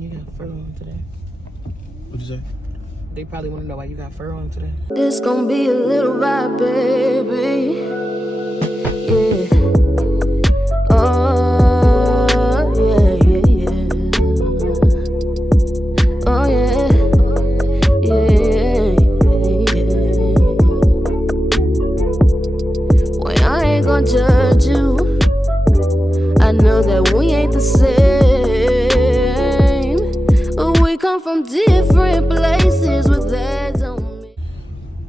You got fur on today. What'd you say? They probably want to know why you got fur on today. This gon' be a little vibe, baby. Yeah. Oh, yeah, yeah, yeah. Oh, yeah. Yeah, yeah. Boy, I ain't gon' judge you. I know that we ain't the same. We come from different places with that on me.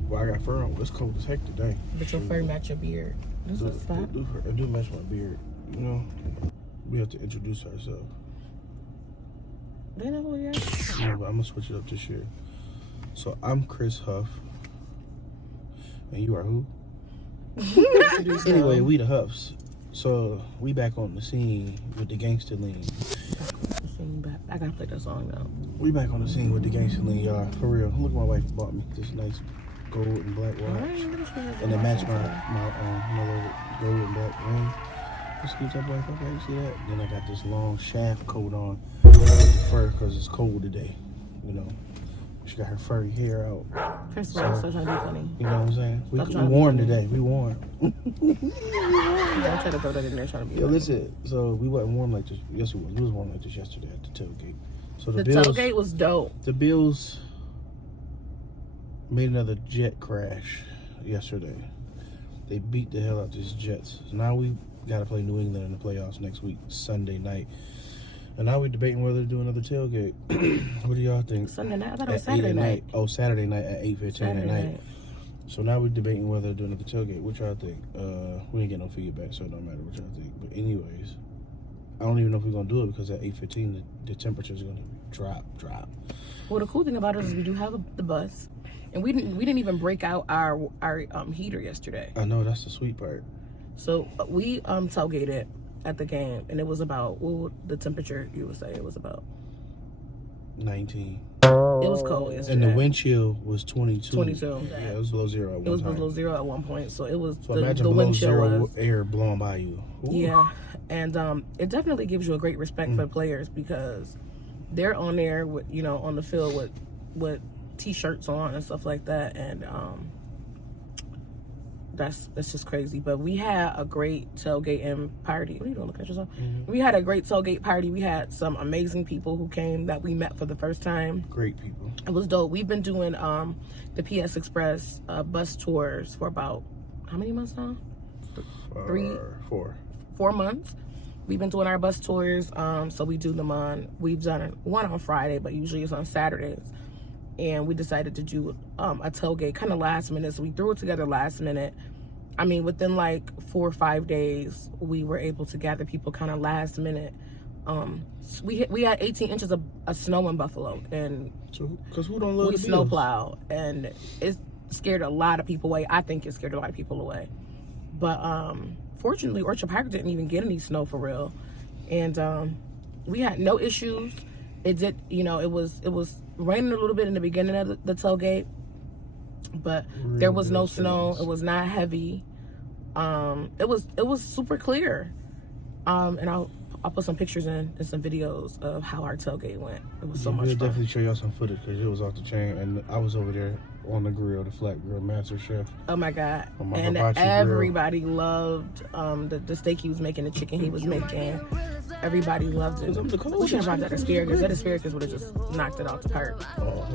Well, I got fur on. It's cold as heck today. But your fur match your beard. This is fine. I do match my beard. You know, we have to introduce ourselves. They know who you are. No, but I'm gonna switch it up this year. So I'm Chris Huff, and you are who? Anyway, we the Huffs. So we back on the scene with the gangster lean. I gotta play that song now. We back on the scene with the gangster lean, y'all. For real. Look, my wife bought me this nice gold and black watch, and it matched my little gold and black ring. Just keep that black. Okay, you see that? Then I got this long shaft coat on with fur because it's cold today. You know, she got her furry hair out. First of all, stop trying to be funny. You know what I'm saying? We warm today. We warm. Yeah, I try to throw that in there trying to be Yeah, funny. listen. So we wasn't warm like this. Yes, we was. We was warm like this yesterday at the tailgate. So The Bills, tailgate was dope. The Bills made another jet crash yesterday. They beat the hell out of these Jets. Now we got to play New England in the playoffs next week, Sunday night. And now we're debating whether to do another tailgate. What do y'all think? Sunday night? I thought it was At 8 Saturday at night. Oh, Saturday night at 8:15 at night. So now we're debating whether to do another tailgate. What y'all think? We ain't get no feedback, so it don't matter what y'all think. But anyways, I don't even know if we're going to do it because at 8:15 the temperature's going to drop. Well, the cool thing about it is we do have the bus. And we didn't even break out our heater yesterday. I know, that's the sweet part. So we tailgated at the game, and it was about, what would the temperature you would say it was about? 19. It was cold yesterday. And the wind chill was 22. 22. Yeah, it was below zero at one time. It was below zero at one point, so it was So imagine the below wind chill zero was. air blowing by you. Ooh. Yeah, and it definitely gives you a great respect for the players because they're on there with, you know, on the field with t-shirts on and stuff like that, and that's just crazy. But we had a great tailgate and party. What are you doing? Look at yourself. We had a great tailgate party. We had some amazing people who came that we met for the first time. Great people. It was dope. We've been doing the PS Express bus tours for about how many months now? 4 months. We've been doing our bus tours. So we do them we've done one on Friday, but usually it's on Saturdays. And we decided to do a tailgate kind of last minute. So we threw it together last minute. I mean, within like 4 or 5 days, we were able to gather people kind of last minute. We had 18 inches of snow in Buffalo, and because who don't love we the snow Bills? plow, and it scared a lot of people away. I think it scared a lot of people away. But fortunately, Orchard Park didn't even get any snow for real, and we had no issues. It did, you know, it was raining a little bit in the beginning of the tailgate, but there was no snow. It was not heavy. It was super clear. And I'll put some pictures in and some videos of how our tailgate went. It was so much We'll fun. definitely show y'all some footage because it was off the chain, and I was over there on the grill, the flat grill, Master Chef. Oh my God. On my And hibachi everybody loved the steak he was making, the chicken he was making. Everybody loved it. We should have brought that asparagus. That asparagus would have just knocked it out the park. Oh,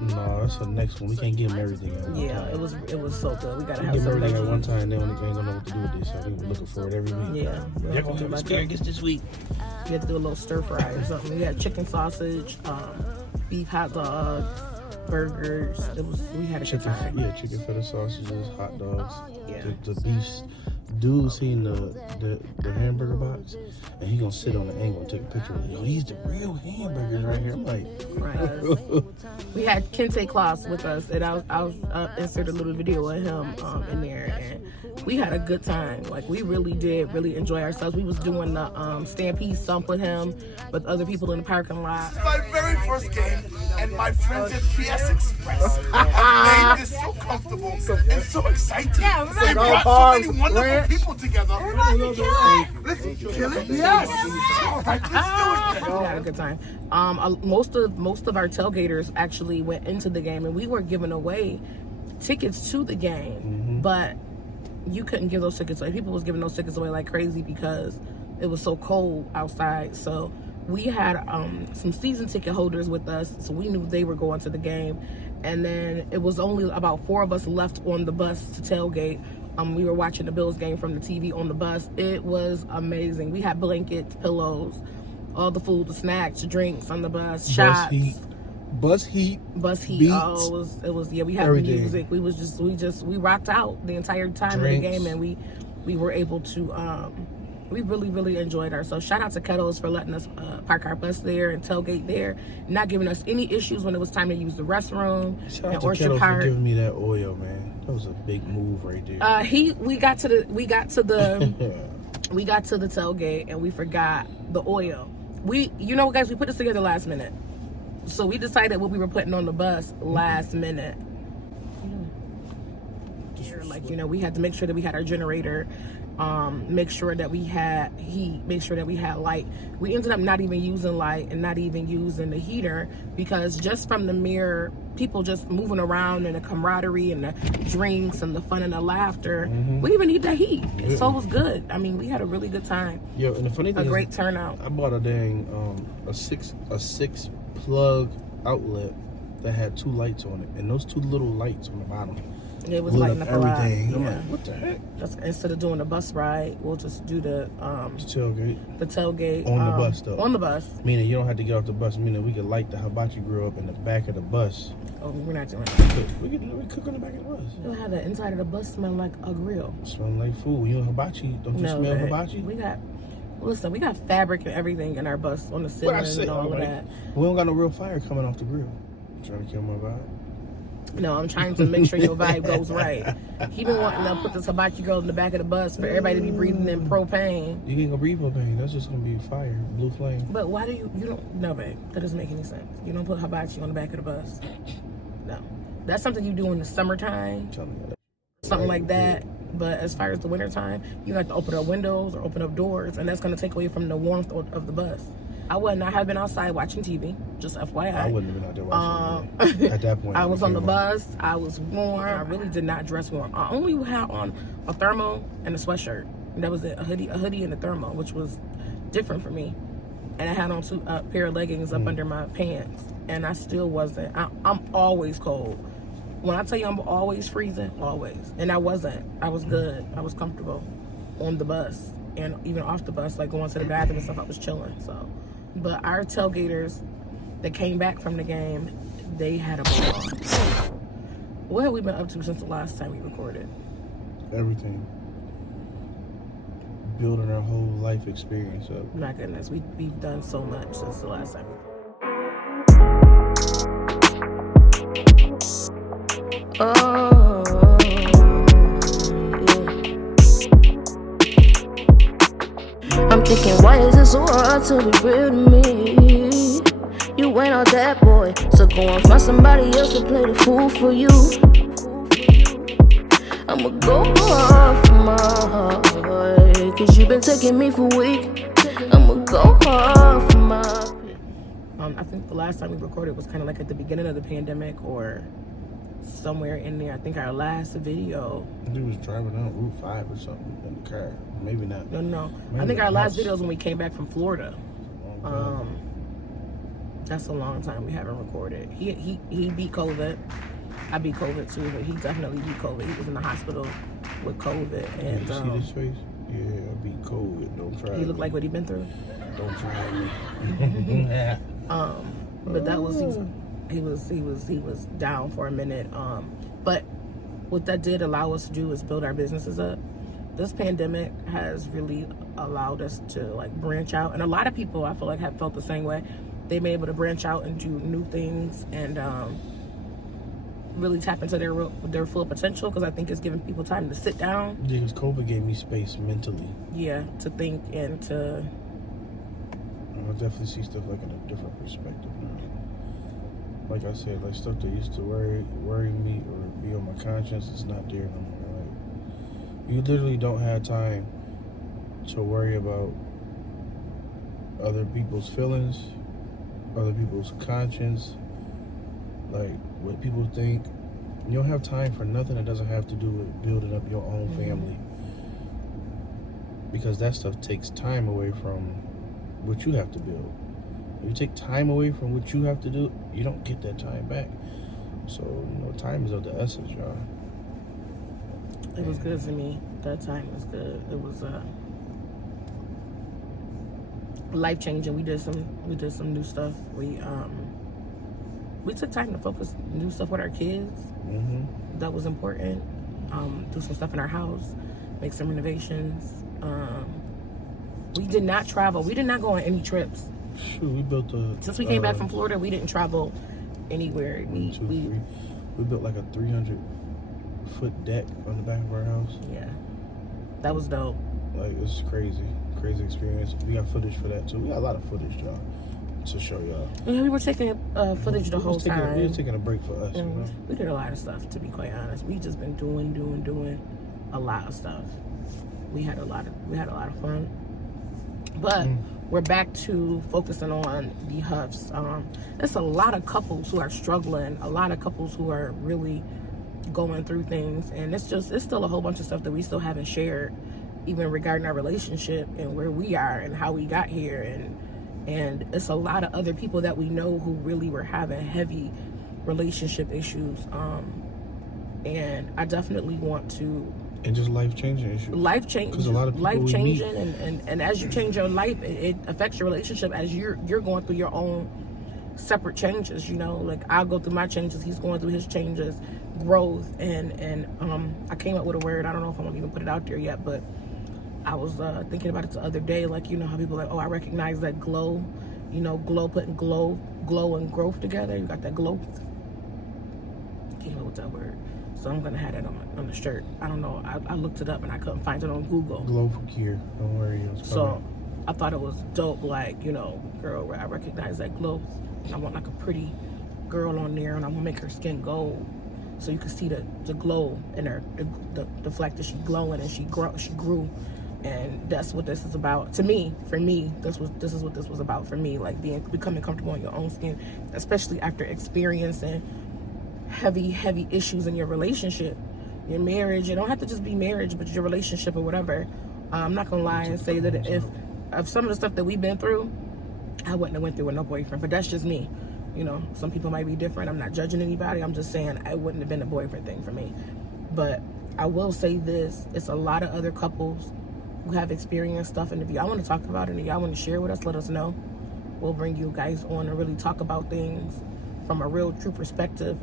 no, that's the next one. We can't give them everything at one Yeah, time. it was so good. We gotta We have give them some everything at one veggies. time, then when they ain't gonna know what to do with this, I think we're looking for it every week. Yeah. They're gonna have asparagus this week. We had to do a little stir fry or something. We had chicken sausage, beef hot dogs, burgers. We had a good time. Yeah, chicken feta sausages, hot dogs, Yeah. the beef. Dude seen the hamburger box, and he gonna sit on the angle and take a picture of it. Yo, these the real hamburgers right here. I'm like, Right. We had Kente Kloss with us, and I'll insert a little video of him in there. And we had a good time. Like, we really did really enjoy ourselves. We was doing the Stampede Stomp with him, with other people in the parking lot. My very first game, and my friends at PS Express have made this so comfortable and so exciting. Yeah, they brought so many wonderful people together. Let's kill it. Yes. All right, let's do it. We had a good time. Most of our tailgaters actually went into the game, and we were giving away tickets to the game, but you couldn't give those tickets away. People was giving those tickets away like crazy because it was so cold outside. So we had some season ticket holders with us, so we knew they were going to the game. And then it was only about 4 of us left on the bus to tailgate. We were watching the Bills game from the TV on the bus. It was amazing. We had blankets, pillows, all the food, the snacks, the drinks on the bus, shots. Bus heat. Beats, oh, it was yeah, we had everything. Music. We rocked out the entire time Drinks. of the game, and we were able to we really enjoyed ourselves. Shout out to Kettles for letting us park our bus there and tailgate there, not giving us any issues when it was time to use the restroom. Shout out to Kettles for giving me that oil, man. That was a big move right there. We got to the tailgate and we forgot the oil. Guys, we put this together last minute. So we decided what we were putting on the bus last minute. We had to make sure that we had our generator, make sure that we had heat, make sure that we had light. We ended up not even using light and not even using the heater because just from the mere people just moving around and the camaraderie and the drinks and the fun and the laughter, we didn't even need that heat. Yeah. So it was good. I mean, we had a really good time. Yo, and the funny thing is, great turnout. I bought a dang a six plug outlet that had 2 lights on it, and those 2 little lights on the bottom. It was lighting up everything. I'm like, what the heck? Instead of doing the bus ride, we'll just do the tailgate. The tailgate on the bus, though. On the bus. Meaning you don't have to get off the bus. Meaning we could light the hibachi grill up in the back of the bus. Oh, we're not doing that. We cook on the back of the bus. You'll have the inside of the bus smell like a grill. Smell like food. You know hibachi? Don't you smell hibachi? We got fabric and everything in our bus on the ceiling and all of that. We don't got no real fire coming off the grill. I'm trying to kill my vibe. No, I'm trying to make sure your vibe goes right. He been wanting to put this hibachi grill in the back of the bus for everybody to be breathing in propane. You ain't gonna breathe propane. That's just gonna be fire, blue flame. But why do you don't? No, babe, that doesn't make any sense. You don't put hibachi on the back of the bus. No, that's something you do in the summertime, something like that. But as far as the wintertime, you have to open up windows or open up doors, and that's gonna take away from the warmth of the bus. I would not have been outside watching TV, just FYI. I wouldn't have been out there watching TV. At that point. I was on the bus. I was warm. I really did not dress warm. I only had on a thermal and a sweatshirt. That was it. A hoodie and a thermal, which was different for me. And I had on 2 pair of leggings up under my pants. And I still wasn't. I'm always cold. When I tell you I'm always freezing, always. And I wasn't. I was good. I was comfortable on the bus. And even off the bus, like going to the bathroom and stuff, I was chilling. So. But our tailgaters that came back from the game, they had a ball. What have we been up to since the last time we recorded? Everything. Building our whole life experience up. My goodness, we've done so much since the last time. I'm thinking, why is it so hard to be real to me? You ain't all that boy, so go and find somebody else to play the fool for you. I'ma go hard for my heart, cause you been taking me for weak. I'ma go hard for my I think the last time we recorded was kind of like at the beginning of the pandemic or somewhere in there. I think our last video. He was driving down Route 5 or something in the car. Maybe not. No. I think our last video was when we came back from Florida. That's a long time we haven't recorded. He beat COVID. I beat COVID too, but he definitely beat COVID. He was in the hospital with COVID. And you see his face? Yeah, I beat COVID. Don't try. He looked like what he been through. Don't try me. But that was he was down for a minute. But what that did allow us to do is build our businesses up. This pandemic has really allowed us to like branch out, and a lot of people I feel like have felt the same way. They've been able to branch out and do new things and really tap into their full potential, because I think it's giving people time to sit down. Yeah, because COVID gave me space mentally. Yeah, to think and to... I definitely see stuff like in a different perspective now. Like I said, like stuff that used to worry me or be on my conscience, it's not there no more. Like, you literally don't have time to worry about other people's feelings, other people's conscience, like what people think. You don't have time for nothing that doesn't have to do with building up your own family, because that stuff takes time away from what you have to build. If you take time away from what you have to do, you don't get that time back. So, time is of the essence, y'all. It was good to me. That time was good. It was life changing. We did some new stuff. We took time to focus, do stuff with our kids. That was important. Do some stuff in our house, make some renovations. We did not travel. We did not go on any trips. Shoot, we built since we came back from Florida, we didn't travel anywhere. We built like a 300-foot deck on the back of our house. Yeah, that was dope. Like, it's crazy experience. We got footage for that too. We got a lot of footage, y'all, to show y'all. Yeah, we were taking footage the whole time. We were taking a break for us. We did a lot of stuff, to be quite honest. We just been doing a lot of stuff. We had a lot of fun. But we're back to focusing on the Huffs. There's a lot of couples who are struggling, a lot of couples who are really going through things, and it's still a whole bunch of stuff that we still haven't shared, even regarding our relationship and where we are and how we got here, and it's a lot of other people that we know who really were having heavy relationship issues, and I definitely want to... And just life-changing issues. Because a lot of people life-changing, and as you change your life, it affects your relationship as you're going through your own separate changes, Like, I'll go through my changes, he's going through his changes, growth, and I came up with a word, I don't know if I'm going to even put it out there yet, but I was thinking about it the other day, like, how people are like, oh, I recognize that glow, putting glow and growth together. You got that glow. Came up with that word. So I'm going to have that on the shirt. I don't know. I looked it up and I couldn't find it on Google. Glow for Kier. Don't worry. So I thought it was dope. Like, girl, I recognize that glow. And I want like a pretty girl on there, and I'm going to make her skin gold. So you can see the glow in her, the fact that she's glowing and she grew. And that's what this is about. For me, this is what this was about for me. Like becoming comfortable in your own skin, especially after experiencing heavy issues in your relationship, your marriage. It don't have to just be marriage, but your relationship or whatever. I'm not gonna lie and say that if some of the stuff that we've been through, I wouldn't have went through with no boyfriend. But that's just me. Some people might be different. I'm not judging anybody. I'm just saying I wouldn't have been a boyfriend thing for me. But I will say this: it's a lot of other couples who have experienced stuff, and if y'all want to talk about it and y'all want to share with us, let us know. We'll bring you guys on and really talk about things from a real true perspective.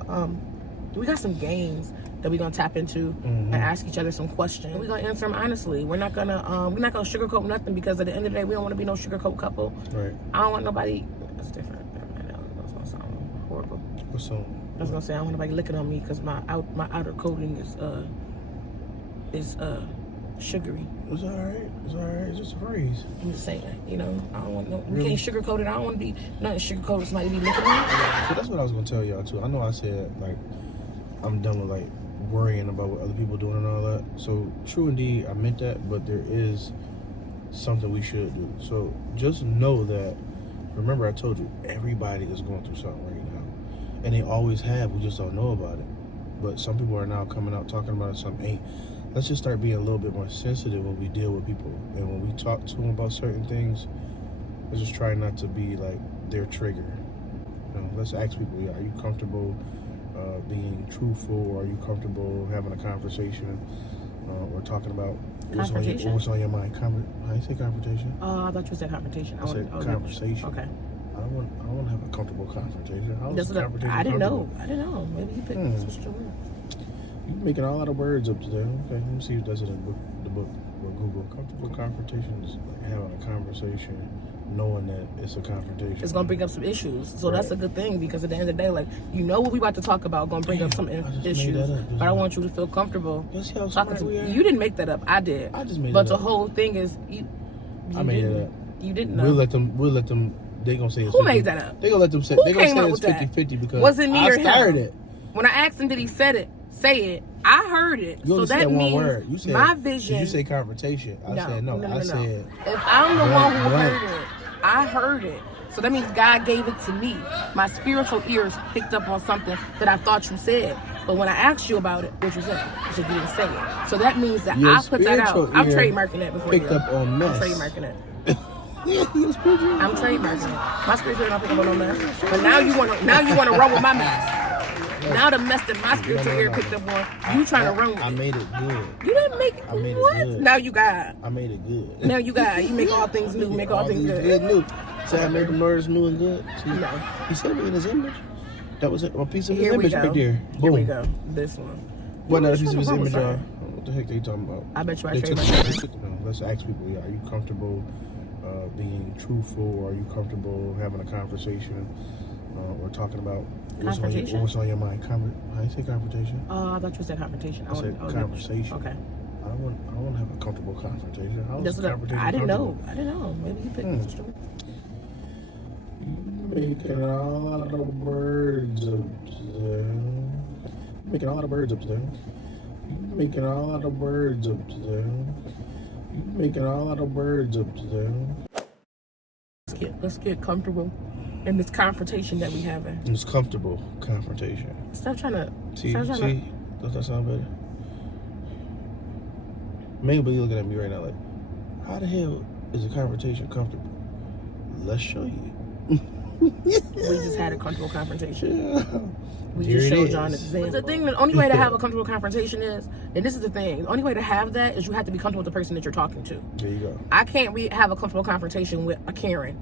We got some games that we're gonna tap into and ask each other some questions. We're gonna answer them honestly. We're not gonna sugarcoat nothing, because at the end of the day, we don't want to be no sugarcoat couple. Right. I don't want nobody. That's different. I know that's gonna sound horrible. What's up? I was gonna say I don't want nobody licking on me because my outer coating is sugary. It's alright. It's just a phrase. I'm just saying, I don't want no. We can't sugarcoat it. I don't want to be nothing sugarcoated. Somebody be licking on me. So that's what I was gonna tell y'all too. I know I said like I'm done with like worrying about what other people doing and all that. So true indeed, I meant that, but there is something we should do. So just know that. Remember, I told you everybody is going through something right now, and they always have. We just don't know about it. But some people are now coming out talking about it. Some ain't. Let's just start being a little bit more sensitive when we deal with people, and when we talk to them about certain things. Let's just try not to be like their trigger. Let's ask people: are you comfortable being truthful, or are you comfortable having a conversation or talking about what's on your mind? How do you say confrontation? I thought you said confrontation. I said conversation. Okay. I don't want to have a comfortable confrontation. How is confrontation? I didn't know. Maybe you picked switched your words. You're making a lot of words up today. Okay, let me see if that's in the book or Google. Comfortable confrontation is like having a conversation knowing that it's a confrontation. It's gonna bring up some issues. So that's a good thing, because at the end of the day, like, you know what we about to talk about gonna bring up some issues. But I want you to feel comfortable talking to me. You didn't make that up. I did. I just made but it up. the whole thing is I made it up. You didn't know. We'll let them. They gonna say it's Who 50. made that up? They gonna let them say. Who They gonna came say up it's with that? 50-50 because Was it me I or him? started it. When I asked him, did he say it? I heard it. You only so that said means one word. You said my vision. Did you say confrontation? I said no. I said if I'm the one who blank. heard it, I heard it. So that means God gave it to me. My spiritual ears picked up on something that I thought you said. But when I asked you about it, what you said? You said you didn't say it. So that means that Your I put that out. spiritual I'm ear trademarking that before picked you. up on mess. I'm trademarking it. Yeah, I'm trademarking it. My spiritual ear don't pick up on no mess. But now you wanna run with my mess. Now the mess that my spiritual ear picked up on, you trying to run with I it. made it good. You didn't make it. I made it What? good. Now you got. I made it good. Now you got. You make all things new. Make all things good. New. So I made the Lord's new and good. See, No. He said me in his image. That was a piece of his Here we image go. right there. Boom. Here we go. This one. What What's another piece of his wrong with image? that? What the heck they talking about? I bet you I They trade took- my they took- no, let's ask people, are you comfortable being truthful? Are you comfortable having a conversation or talking about what's on your mind? How you say confrontation? I thought you said confrontation. I said conversation. Okay. I don't want to have a comfortable confrontation. How is That's what confrontation I didn't know. comfortable? I didn't know. Maybe you picked this story. Making all the birds up today. Making all the birds up today. Making all the birds up today. Making all the birds up today. Let's get comfortable in this confrontation that we having. It's comfortable confrontation. Stop trying to. See, stop trying see, does that sound better? Maybe you looking at me right now like, how the hell is a confrontation comfortable? Let's show you. We just had a comfortable confrontation. Yeah. We Here just it showed is. y'all an example. The thing, the only way to have a comfortable confrontation is, and this is the thing, the only way to have that is you have to be comfortable with the person that you're talking to. There you go. I can't have a comfortable confrontation with a Karen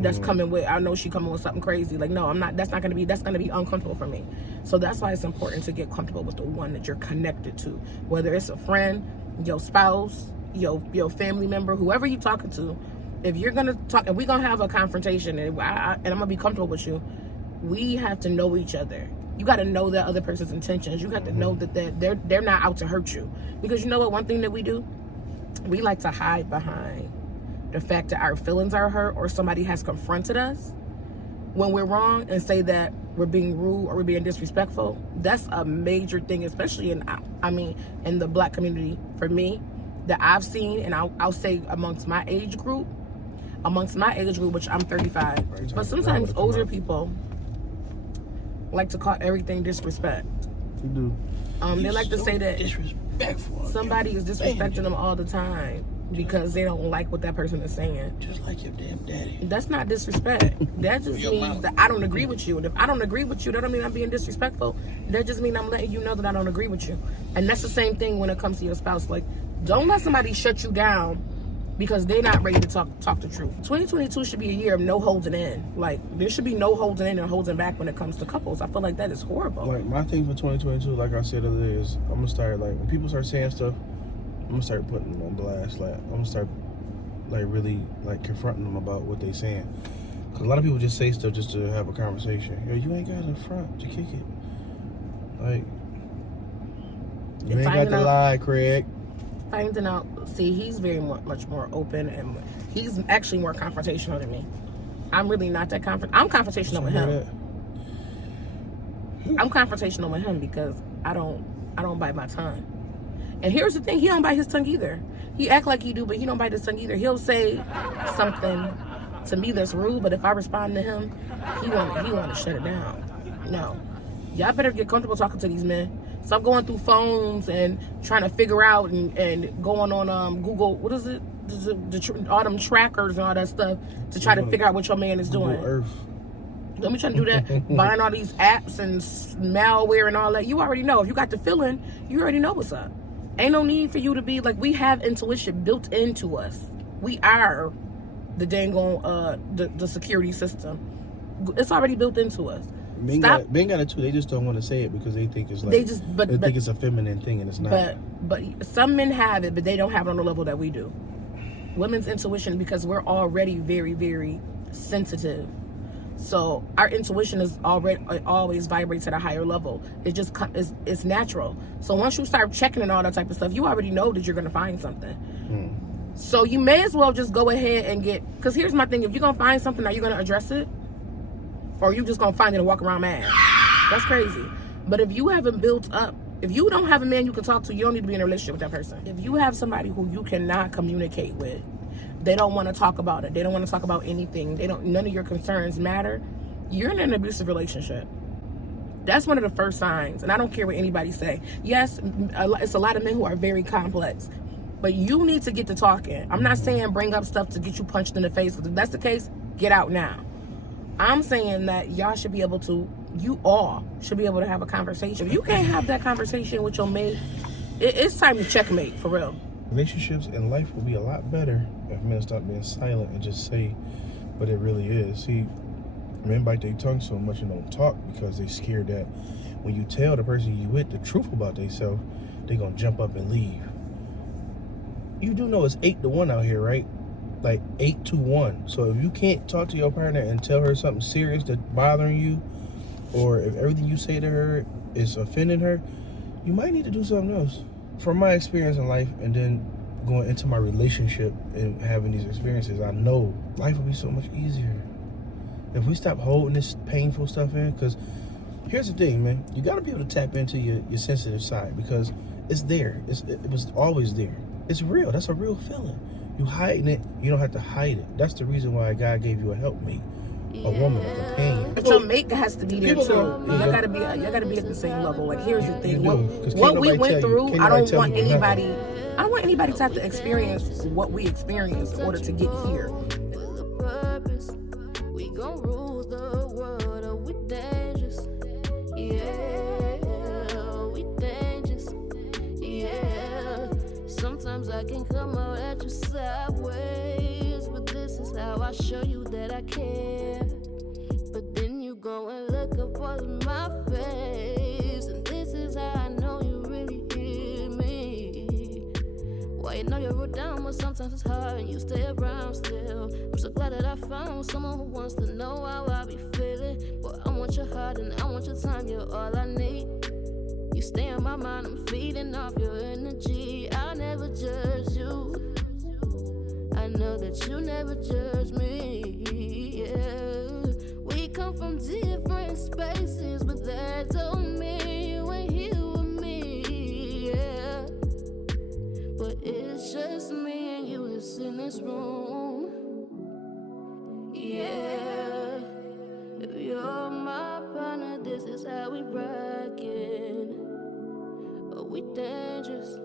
that's coming with, I know she coming with something crazy. Like, no, I'm not, that's going to be uncomfortable for me. So that's why it's important to get comfortable with the one that you're connected to. Whether it's a friend, your spouse, your family member, whoever you're talking to. If you're going to talk, if we're going to have a confrontation and I'm going to be comfortable with you, we have to know each other. You got to know that other person's intentions. You got to know that they're not out to hurt you. Because you know what? One thing that we do, we like to hide behind the fact that our feelings are hurt or somebody has confronted us when we're wrong and say that we're being rude or we're being disrespectful. That's a major thing, especially in the Black community for me, that I've seen, and I'll say amongst my age group, which I'm 35. But sometimes older people like to call everything disrespect. You do. They like to say that disrespectful. somebody is disrespecting them all the time because they don't like what that person is saying. Just like your damn daddy. That's not disrespect. That just means that I don't agree with you. And if I don't agree with you, that don't mean I'm being disrespectful. That just means I'm letting you know that I don't agree with you. And that's the same thing when it comes to your spouse. Like, don't let somebody shut you down because they're not ready to talk the truth. 2022 should be a year of no holding in. Like, there should be no holding in and holding back when it comes to couples. I feel like that is horrible. Like, my thing for 2022, like I said the other day, is I'm gonna start, like, when people start saying stuff, I'm gonna start putting them on blast. Like, I'm gonna start, like, really, like, confronting them about what they saying. Cause a lot of people just say stuff just to have a conversation. Yo, you ain't got to front to kick it. Like, you ain't got to lie, Craig. Finding out, see, he's very much more open, and he's actually more confrontational than me. I'm really not that I'm confrontational with him. I'm confrontational with him because I don't bite my tongue. And here's the thing, he don't bite his tongue either. He act like he do, but he don't bite his tongue either. He'll say something to me that's rude, but if I respond to him, he want to shut it down. No. Y'all better get comfortable talking to these men. Stop going through phones and trying to figure out and going on Google, what is it? All them trackers and all that stuff to try to figure out what your man is doing. Google Earth. Don't be trying to do that. Buying all these apps and malware and all that. You already know. If you got the feeling, you already know what's up. Ain't no need for you to be like, we have intuition built into us. We are the dang on the security system. It's already built into us. Men got it too. They just don't want to say it because they think it's like they think it's a feminine thing and it's not. But some men have it, but they don't have it on the level that we do. women's intuition, because we're already very, very sensitive. So our intuition is always vibrates at a higher level. It's natural. So once you start checking and all that type of stuff, you already know that you're going to find something. So you may as well just go ahead and because here's my thing. If you're going to find something, are you going to address it? Or are you just going to find it and walk around mad? That's crazy. But if you haven't built up, if you don't have a man you can talk to, you don't need to be in a relationship with that person. If you have somebody who you cannot communicate with, they don't want to talk about it, they don't want to talk about anything, none of your concerns matter, you're in an abusive relationship. That's one of the first signs. And I don't care what anybody say. Yes, it's a lot of men who are very complex, but you need to get to talking. I'm not saying bring up stuff to get you punched in the face. If that's the case, get out now. I'm saying that you all should be able to have a conversation. If you can't have that conversation with your mate, it's time to checkmate, for real. Relationships in life will be a lot better if men stop being silent and just say what it really is. See, men bite their tongue so much and don't talk because they scared that when you tell the person you with the truth about themselves, they're going to jump up and leave. You do know it's 8-1 out here, right? Like 8-1. So if you can't talk to your partner and tell her something serious that's bothering you, or if everything you say to her is offending her, you might need to do something else. From my experience in life and then going into my relationship and having these experiences, I know life will be so much easier if we stop holding this painful stuff in. Because here's the thing, man, you got to be able to tap into your sensitive side, because it's there. It was always there. It's real. That's a real feeling. You hiding it, you don't have to hide it. That's the reason why God gave you a helpmate, a woman, a companion. But your mate has to be there too. Y'all gotta be at the same level. Like, here's the thing: what we went through, I don't want anybody to have to experience what we experienced in order to get here. We gon' rule the world, or we dangerous. Yeah, we dangerous. Yeah, sometimes I can come out at you sideways, but this is how I show you that I care. But then you go and look up all of my face, and this is how I know you really hear me. Well, you know you wrote down, but sometimes it's hard and you stay around still. I'm so glad that I found someone who wants to know how I be feeling. Well, I want your heart and I want your time, you're all I need. You stay on my mind, I'm feeding off your energy. I'll never judge you. I know that you never judge me. Yeah. We come from different spaces, but that don't mean you ain't here with me. Yeah. But it's just me and you that's in this room. Yeah. If you're my partner, this is how we rockin'. Oh, we dangerous.